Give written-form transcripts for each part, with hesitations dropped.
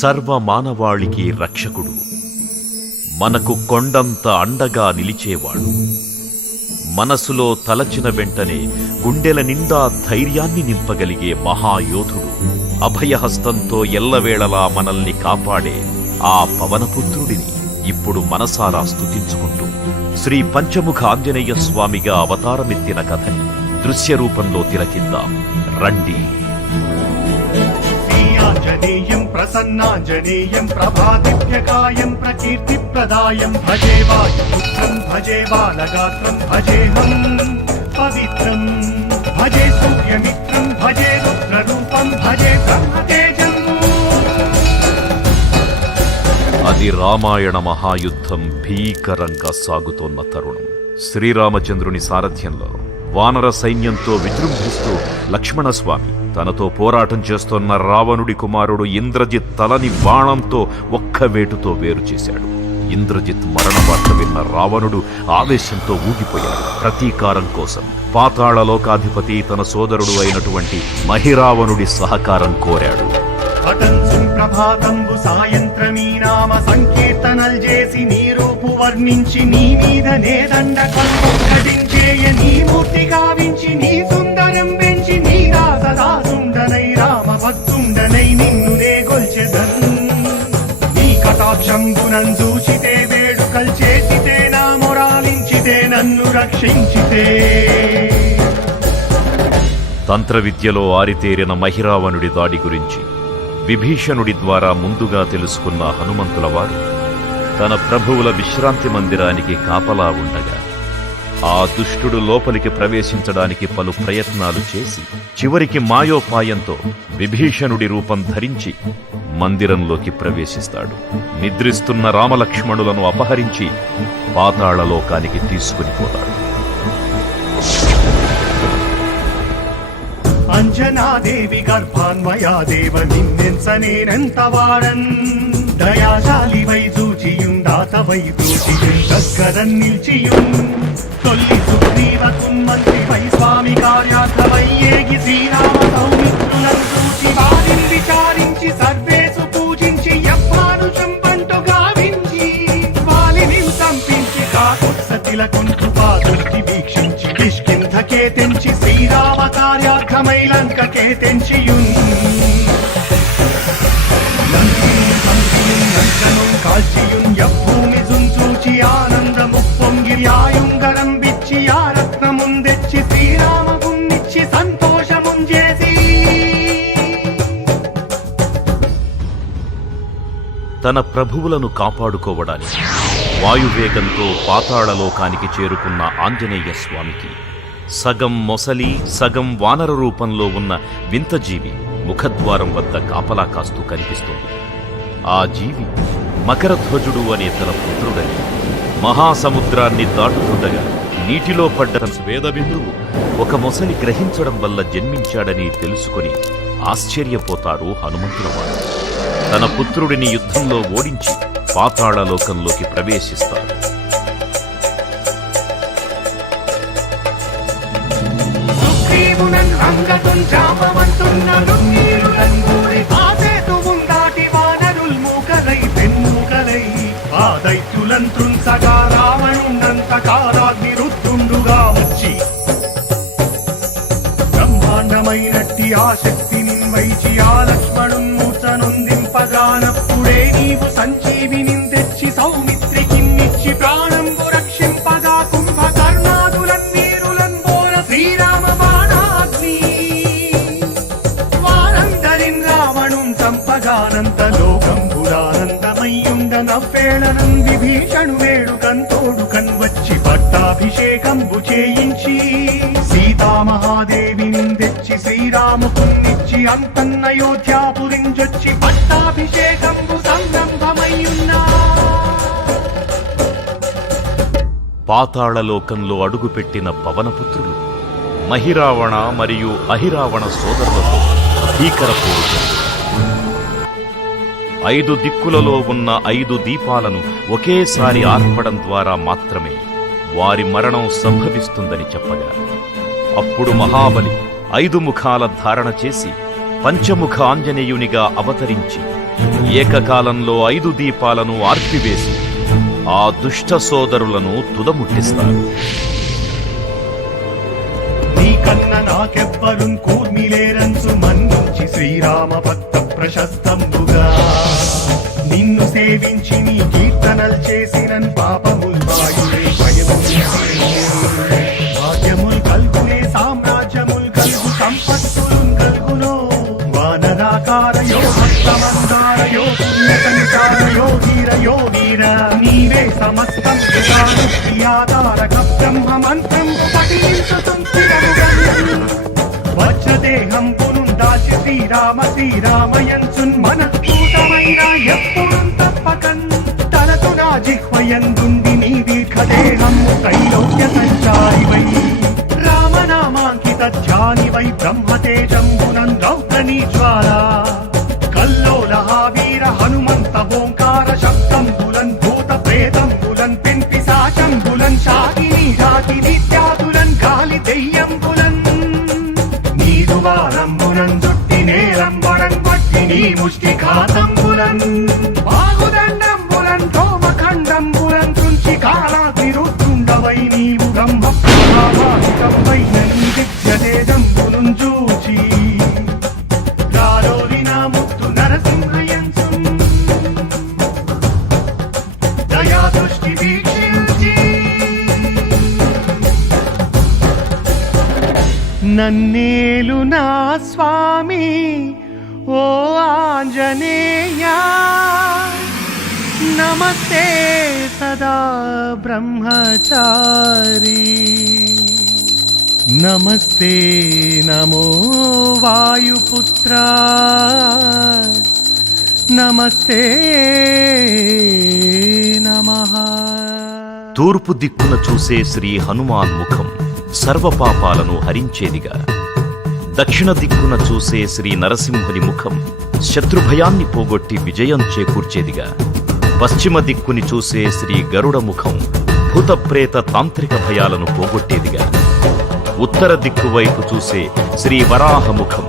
సర్వమానవాళికి రక్షకుడు, మనకు కొండంత అండగా నిలిచేవాడు, మనసులో తలచిన వెంటనే గుండెల నిండా ధైర్యాన్ని నింపగలిగే మహాయోధుడు, అభయహస్తంతో ఎల్లవేళలా మనల్ని కాపాడే ఆ పవనపుత్రుడిని ఇప్పుడు మనసారా స్తుతించుకుంటూ శ్రీ పంచముఖ ఆంజనేయ స్వామిగా అవతారమెత్తిన కథని దృశ్యరూపంలో తిలకిద్దాం రండి. ఆంజనేయం ప్రసన్నాంజనేయం ప్రభాదివ్యకాయం ప్రకీర్తిప్రదాయం భజే వాయుపుత్రం భజే బాలగాత్రం భజేహం పవిత్రం భజే సూర్యమిత్రం భజే రుద్రరూపం భజే బ్రహ్మతేజం. అది రామాయణ మహాయుద్ధం భీకరంగా సాగుతోన్న తరుణం. శ్రీరామచంద్రుని సారథ్యంలో వానర సైన్యంతో విజృంభిస్తూ లక్ష్మణస్వామి తనతో పోరాటం చేస్తోన్న రావణుడి కుమారుడు ఇంద్రజిత్ తలని బాణంతో ఒక్క వేటుతో వేరు చేశాడు. ఇంద్రజిత్ మరణ వార్త విన్న రావణుడు ఆవేశంతో ఊగిపోయాడు. ప్రతీకారం కోసం పాతాళలోకాధిపతి తన సోదరుడు అయినటువంటి మహిరావణుడి సహకారం కోరాడు. ప్రభాతంబు సాయంత్రమీ నామ సంకీర్తనల్ చేసి నీ రూపు వర్ణించి నీ మీద నేదండ కల్పడించేయ నీ మూర్తి గావించి నీ సుందరం పెంచి నీ రాసదాసుండనై రామ భక్తుండనై నిన్ను నే గొల్చెదన్. నీ కటాక్షంబునం చూచితే వేడుకల్ చేసితే నా మొరాలించితే నన్ను రక్షించితే. తంత్ర విద్యలో ఆరితేరిన మహిరావణుడి దాడి గురించి విభీషణుడి ద్వారా ముందుగా తెలుసుకున్న హనుమంతుల వారు తన ప్రభువుల విశ్రాంతి మందిరానికి కాపలా ఉండగా ఆ దుష్టుడు లోపలికి ప్రవేశించడానికి పలు ప్రయత్నాలు చేసి చివరికి మాయోపాయంతో విభీషణుడి రూపం ధరించి మందిరంలోకి ప్రవేశిస్తాడు. నిద్రిస్తున్న రామలక్ష్మణులను అపహరించి పాతాళలోకానికి తీసుకునిపోతాడు. అంజనాదేవి గర్భాన్వయా దేవ నిన్నెంత వాడన్ దయాశాలి వై చూచియుండాత వై చూచియుం దగ్గర నిల్చియుం తొల్లి సుగ్రీవకుం మంత్రి వై స్వామి కార్యార్థమై ఏగి శ్రీరామ సౌమిత్రులను చూచి వారిని విచారించి సర్వేసు పూజించి యప్పారుషం పంటు గావించి వాలిని సంపించి కాకుత్సతిలకుంటు పాదుర్తి వీక్షించి కిష్కింధకే తెంచి శ్రీరామ కార్యార్థమై లంకకే తెంచియున్ లంకను కాల్చియున్ యభూమి చూచి ఆనందము పొంగి ఆయుంగరం బిచ్చి ఆ రత్నముందెచ్చి శ్రీరామగున్నిచ్చి సంతోషముంజేసి. తన ప్రభువులను కాపాడుకోవడానికి వాయువేగంతో పాతాళలోకానికి చేరుకున్న ఆంజనేయ స్వామికి సగం మొసలి సగం వానర రూపంలో ఉన్న వింతజీవి ముఖద్వారం వద్ద కాపలా కాస్తూ కనిపిస్తుంది. ఆ జీవి మకరధ్వజుడు అనే తన పుత్రుడని మహాసముద్రాన్ని దాటుతుండగా నీటిలో పడ్డ స్వేదబిందువు ఒక మొసలి గ్రహించడం వల్ల జన్మించాడని తెలుసుకొని ఆశ్చర్యపోతారు హనుమంతుల వారు. తన పుత్రుడిని యుద్ధంలో ఓడించి పాతాళలోకంలోకి ప్రవేశిస్తారు. దైత్యులంత్రుంసగా రావణుండంత కాలాగ్ని రుద్రుండుగా వచ్చి బ్రహ్మాండమైనట్టి ఆ శక్తిని వైచి ఆ లక్ష్మణున్మూర్చనొందింపగానప్పుడే నీవు సంజీవిని తెచ్చి సౌమిత్రికిన్నిచ్చి ప్రాణంబు రక్షింపగా కుంభకర్ణాదులన్నీరులన్ బోర శ్రీరామ బాణాగ్ని వారందరిన్ రావణున్ సంపగానంత లోకంబురానందమయ్యుండనవ్వేళనం విభీషణు వేడుకంతోడు కన్వచ్చి పట్టాభిషేకంబు చేయించి సీతామహాదేవిని తెచ్చి శ్రీరాముకున్నిచ్చి అంతన్నయోధ్యాపురించొచ్చి పట్టాభిషేకంబు సంరంభమయ్యున్నా. పాతాళలోకంలో అడుగుపెట్టిన పవనపుత్రులు మహిరావణ మరియు అహిరావణ సోదరులతో భీకర పోరు. 5 దిక్కులలో ఉన్న 5 దీపాలను ఒకేసారి ఆర్పడం ద్వారా మాత్రమే వారి మరణం సంభవిస్తుందని చెప్పగా అప్పుడు మహాబలి 5 ముఖాల ధారణ చేసి పంచముఖ ఆంజనేయునిగా అవతరించి ఏకకాలంలో 5 దీపాలను ఆర్పివేసి ఆ దుష్ట సోదరులను తుదముట్టిస్తారు. నీకన్న నాకెవ్వరున్ కూర్మిలేరంచు మన్నుంచి శ్రీరామ భక్త ప్రశస్తంబుగా నిన్ను సేవించి నీ కీర్తనల్ చేసినన్ పాపముల్ వాయురే భాగ్యముల్ కల్గునే సామ్రాజ్యముల్ కల్గు సంపత్తులున్ కల్గునో వానరాకారయో భక్తమందారయో పుణ్యకంచారయో ధీరయో వీర నీవే సమస్తం ఆధారక బ్రహ్మ మంత్రం పఠించుతుం వజ్రదేహం పునుందాచి శ్రీరామ శ్రీరామయంచున్ మనఃపూతమైన ఎప్పుడు తప్పకన్ తలతు నా జిహ్వయందుండి నీ దీర్ఘదేహము త్రైలోక్య సంచారివై రామనామాంకిత ధ్యానివై బ్రహ్మతేజంబునన్ రౌద్రనీ జ్వాల కల్లోలహ వీర హనుమంత ఓంకార శబ్దంబులన్ భూత ప్రేతంబులన్ పిశాచంబులన్ శాకిని రాతి నిత్యాదులన్ గాలి దెయ్యంబులన్ నీదువారంబులన్ జుట్టి నేరంబులన్ వట్టి నీ ముష్టి ఘాతంబులన్ బాహుదండంబులన్ రోమఖండంబులన్ తుంచి కాలాతిరుతుండవై నీవు బ్రహ్మ ప్రభావాహితంపైన నీ దివ్యతేజంబునున్ చూచి రాలోరి నా ముత్తు నరసింహయంచున్ దయా దృష్టి వీక్షించి నన్నేలు నా స్వామి ఓ ఆంజనేయా నమస్తే సదా బ్రహ్మచారి నమస్తే నమో వాయుపుత్ర నమస్తే నమః. తూర్పు దిక్కున చూసే శ్రీ హనుమాన్ ముఖం సర్వపాపాలను హరించేదిగా, దక్షిణ దిక్కున చూసే శ్రీ నరసింహుని ముఖం శత్రుభయాన్ని పోగొట్టి విజయం చేకూర్చేదిగా, పశ్చిమ దిక్కుని చూసే శ్రీ గరుడ ముఖం భూతప్రేత తాంత్రిక భయాలను పోగొట్టేదిగా, ఉత్తర దిక్కు వైపు చూసే శ్రీ వరాహ ముఖం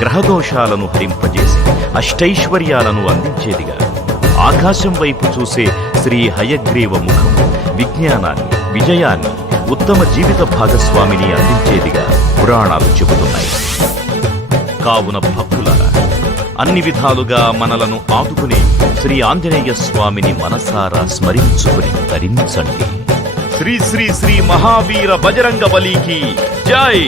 గ్రహదోషాలను హరింపజేసి అష్టైశ్వర్యాలను అందించేదిగా, ఆకాశం వైపు చూసే శ్రీ హయగ్రీవ ముఖం విజ్ఞానాన్ని, విజయాన్ని, ఉత్తమ జీవిత భాగస్వామిని అందించేదిగా పురాణాలు చెబుతున్నాయి. కావున భక్తులారా, అన్ని విధాలుగా మనలను ఆదుకునే శ్రీ ఆంజనేయ స్వామిని మనసారా స్మరించుకుని తరించండి. శ్రీ శ్రీ శ్రీ మహావీర బజరంగ బలికి జై.